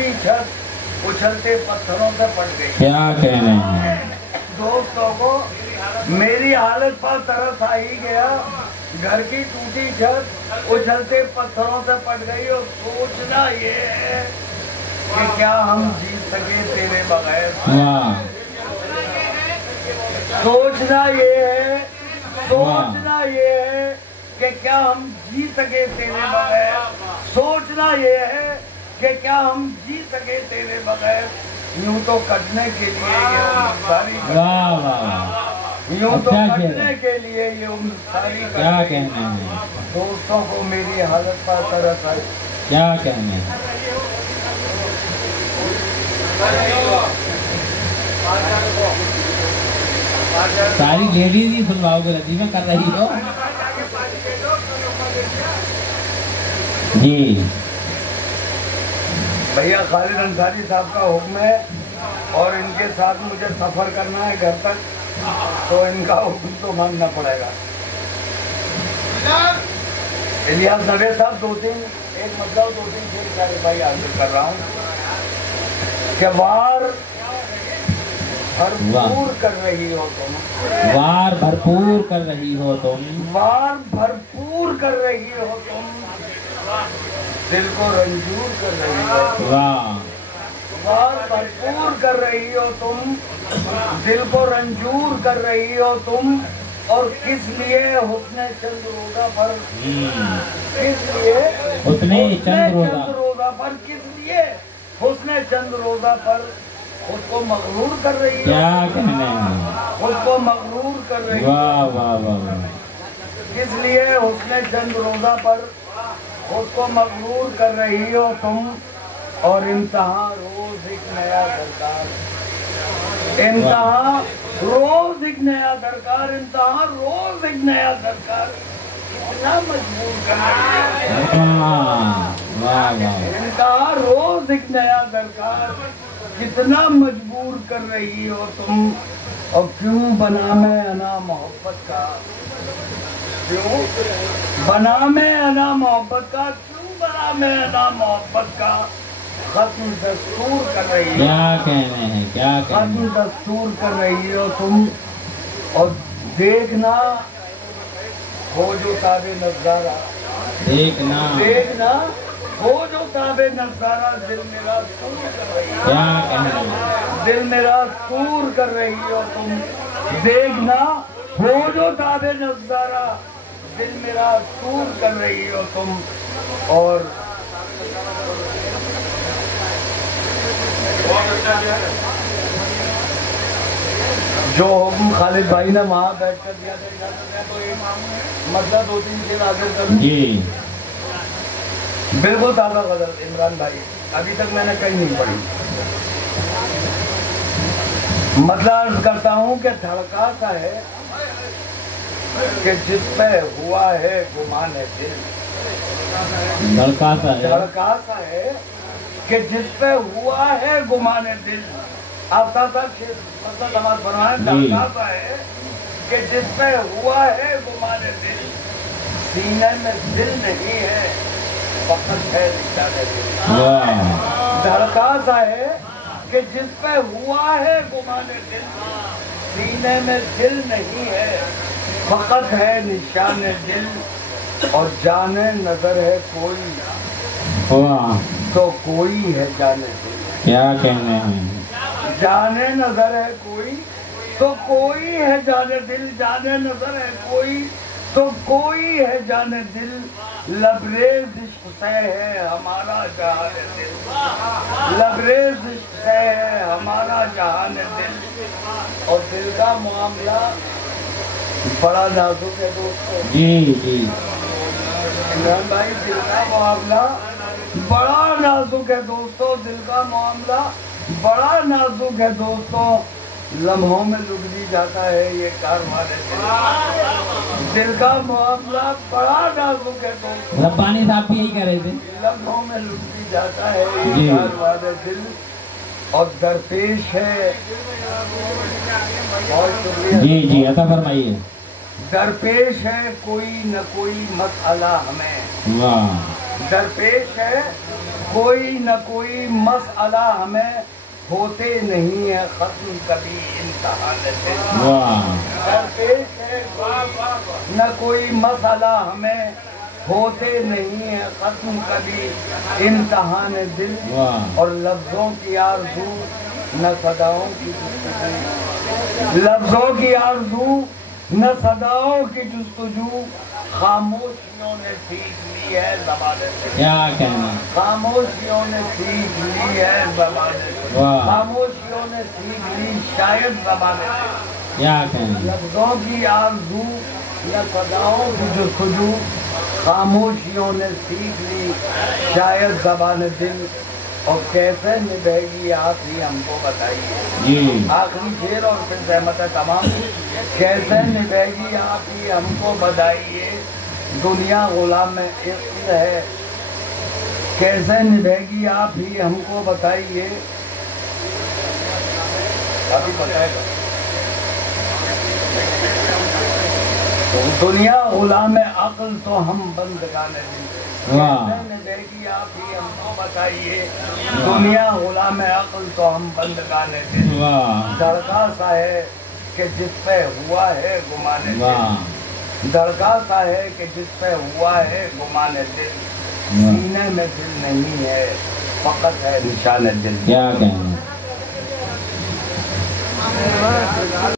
टूटी छत उछलते पत्थरों से पट गई। क्या कह रहे हैं दोस्तों को मेरी हालत पर तरस आ ही गया। घर की टूटी छत उछलते पत्थरों से पट गई और सोचना ये है कि क्या हम जी सके तेरे बगैर। वाह सोचना ये है कि क्या हम जी सके तेरे बगैर। सोचना ये है कि क्या हम जी सके तेरे बगैर। यूं तो कटने के लिए ये उम्र सारी, वाह वाह यूं तो अच्छा कटने के लिए ये उम्र सारी। क्या कहना है दोस्तों को मेरी हालत पर तरस आई। क्या कहना है सारी लेडीज ही सुनवाओगे, लतीफा कर रही हो जी। भैया खालिद अंसारी साहब का हुक्म है और इनके साथ मुझे सफर करना है घर तक, तो इनका हुक्म तो मानना पड़ेगा। इलियास नबी साहब दो तीन शेर सारे भाई हाजिर कर रहा हूँ कि वार भरपूर कर रही हो तुम, वार भरपूर कर रही हो तुम, वार भरपूर कर रही हो तुम, दिल को रंजूर कर रही हो। वाह वार भरपूर कर रही हो तुम, दिल को रंजूर कर रही हो तुम। और किस लिए हुस्ने चंद रोजा पर, किस लिए हुस्ने चंद रोजा पर, किस लिए हुस्ने चंद रोजा पर उसको मगरूर कर रही है। क्या कहना है उसको मगरूर कर रही है। वाह वाह वाह किस लिए हुस्ने चंद रोजा पर उसको मगरूर कर रही हो तुम। और इम्तहा रोज एक नया दरकार, इम्तहा रोज एक नया दरकार, इम्तहा रोज एक नया दरकार। कितना मजबूर कर रही है, वाह वाह इम्तहा रोज एक नया दरकार। कितना मजबूर कर रही हो तुम। और क्यों बना मैं अना मोहब्बत का, क्यों बना मैं अना मोहब्बत का, क्यों बना मैं अना मोहब्बत का। खत्म दस्तूर कर रही हो, क्या कहना है क्या कहना खत्म दस्तूर कर रही हो तुम। और देखना हो जो ताबे नज़ारा, देखना देखना हो जो ताबे नज़ारा। दिल मेरा सूर कर रही हो, क्या कहना है दिल मेरा सूर कर रही हो तुम। देखना हो जो ताबे नज़ारा, दिल मेरा सूर कर रही हो तुम। और जो हुक्म खालिद भाई ने वहाँ बैठ कर दिया था, तो एक मतलब दो तीन शेर हाजिर कर जी। बिल्कुल ताज़ा गजल इमरान भाई, अभी तक मैंने कहीं नहीं पढ़ी। मतलब अर्ज करता हूँ कि धड़का सा है कि जिस पे हुआ है गुमान है दिल, धड़का सा है, धड़का सा है कि जिस पे हुआ है गुमान है दिल। आप साथ मतलब नमाज फरमाएं। धड़का सा है कि जिस पे हुआ है गुमान है दिल, सीने में दिल नहीं है वक्त है निशाने दिल। वाह धड़का सा है कि जिस पे हुआ है गुमाने दिल, सीने में दिल नहीं है फकत है निशान दिल। और जाने नजर है कोई वाह तो कोई है जाने दिल। क्या कहना है जाने नजर है कोई तो कोई है जाने दिल। जाने नजर है कोई तो कोई है जाने दिल। लबरेज इश्क से है हमारा जहान दिल, लबरेज इश्क से है हमारा जहान दिल। और दिल का मामला बड़ा नाजुक है दोस्तों। जी जी इमरान भाई, दिल का मामला बड़ा नाजुक है दोस्तों। दिल का मामला बड़ा नाजुक है दोस्तों। लम्हों में लुट भी जाता है ये कारवां दिल। दिल का मामला बड़ा नाजुक है दोस्तों। रब्बानी साहब भी यही कह रहे थे। लम्हों में लुट भी जाता है ये कारवां दिल। और दरपेश है, बहुत शुक्रिया जी जी अता फरमाइए। दरपेश है कोई न कोई मसला हमें। वाह درپیش ہے کوئی نہ کوئی مسئلہ ہمیں ہوتے نہیں ہے ختم کبھی امتحان دل. درپیش ہے نہ کوئی مسئلہ ہمیں ہوتے نہیں ہے ختم کبھی امتحان دل. اور لفظوں کی آرزو نہ صداؤں کی جستجو، لفظوں کی آرزو نہ صداؤں کی جستجو، خاموشیوں نے سیکھ لی ہے زبان سے. کیا کہنا، خاموشیوں نے سیکھ لی ہے زبان سے، خاموشیوں نے سیکھ لی شاید زبان سے. کیا کہنا، لفظوں کی آرزو نہ صداؤں کی جستجو، خاموشیوں نے سیکھ لی شاید زبان دل. اور کیسے نبھے گی آپ ہی ہم کو بتائیے. جی آخری شعر اور پھر زحمت ہے تمام. کیسے نبھے گی آپ ہی ہم کو بتائیے، دنیا غلام عشق ہے. کیسے نبھے گی آپ ہی ہم کو بتائیے. ابھی بتائے گا. دنیا غلام عقل تو ہم بندگان دل. کیسے نبھے گی آپ ہی ہم کو بتائیے، دنیا غلام عقل تو ہم بندگان دل. دھڑکا سا ہے کہ جس پہ ہوا ہے گمان دل، دھڑکا سا ہے کہ جس پہ ہوا ہے گمان دل. سینے میں دل نہیں ہے فقط ہے نشان دل. کیا کہنا.